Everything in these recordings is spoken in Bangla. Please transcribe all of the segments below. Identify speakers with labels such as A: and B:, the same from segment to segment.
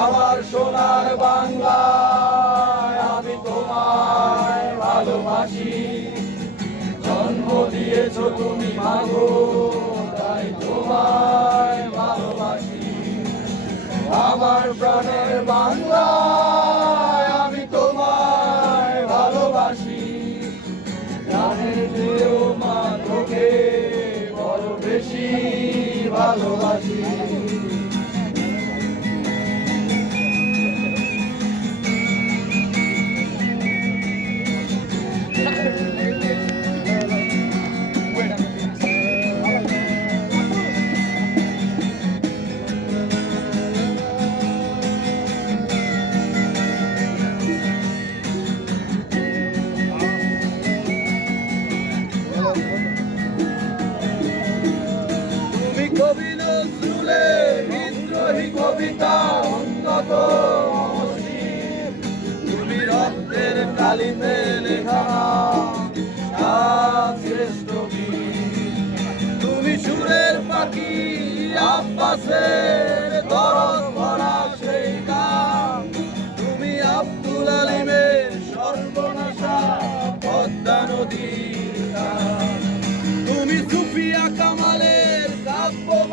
A: আমার সোনার বাংলায় আমি তোমায় ভালোবাসি। জন্ম দিয়েছ তুমি মাগো তাই তোমায় ভালোবাসি। আমার প্রাণের বাংলায় আমি তোমায় ভালোবাসি। জানের দিয়েও মা তোকে বড় বেশি ভালোবাসি। কবি নজরুলে বিদ্রোহী কবিতা উন্নত তুমি রক্তের কালিতে লেখা শ্রেষ্ঠ তুমি সুরের পাখি আব্বাসের দরদ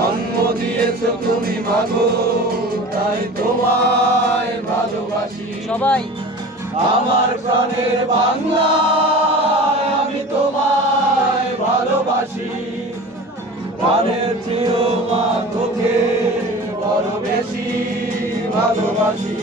A: জন্ম দিয়েছ তুমি মাগো তাই তোমায় ভালোবাসি।
B: সবাই।
A: আমার প্রাণের বাংলা আমি তোমায় ভালোবাসি। প্রাণের চেয়েও মা তোকে বড় বেশি ভালোবাসি।